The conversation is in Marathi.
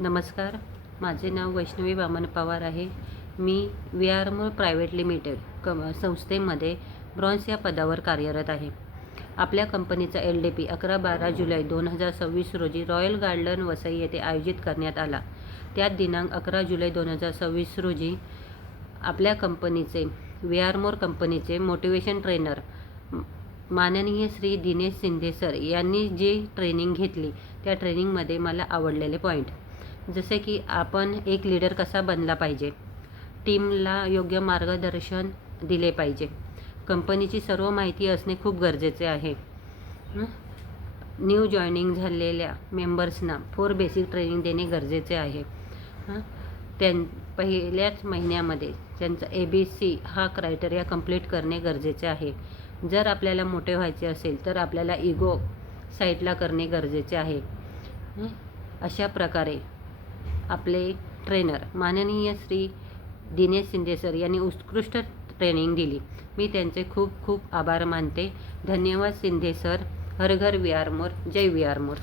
नमस्कार, माझे नाव वैष्णवी वामन पवार आहे. मी विआरमोर प्रायव्हेट लिमिटेड संस्थेमध्ये ब्रॉन्झ या पदावर कार्यरत आहे. आपल्या कंपनीचा LDP 11-12 जुलै 2026 रोजी रॉयल गार्डन वसई येथे आयोजित करण्यात आला. त्यात दिनांक 11 जुलै 2026 रोजी आपल्या कंपनीचे विआरमोर कंपनीचे मोटिवेशन ट्रेनर माननीय श्री दिनेश शिंदे सर यांनी जी ट्रेनिंग घेतली त्या ट्रेनिंगमध्ये मला आवडलेले पॉईंट जसे की आपण एक लीडर कसा बनला पाहिजे, टीमला योग्य मार्गदर्शन दिले पाहिजे, कंपनीची सर्व माहिती असणे खूप गरजेचे आहे. न्यू जॉईनिंग झालेल्या मेंबर्सना 4 बेसिक ट्रेनिंग देणे गरजेचे आहे. पहिल्याच महिन्यामध्ये त्यांचा ABC हा क्रायटेरिया कंप्लीट करणे गरजेचे आहे. जर आपल्याला मोठे व्हायचे असेल तर आपल्याला इगो साईडला करणे गरजेचे आहे. अशा प्रकारे आपले ट्रेनर माननीय श्री दिनेश शिंदे सर यांनी उत्कृष्ट ट्रेनिंग दिली. मी त्यांचे खूप खूप आभार मानते. धन्यवाद शिंदे सर. हर घर विआरमोर. जय विआरमोर.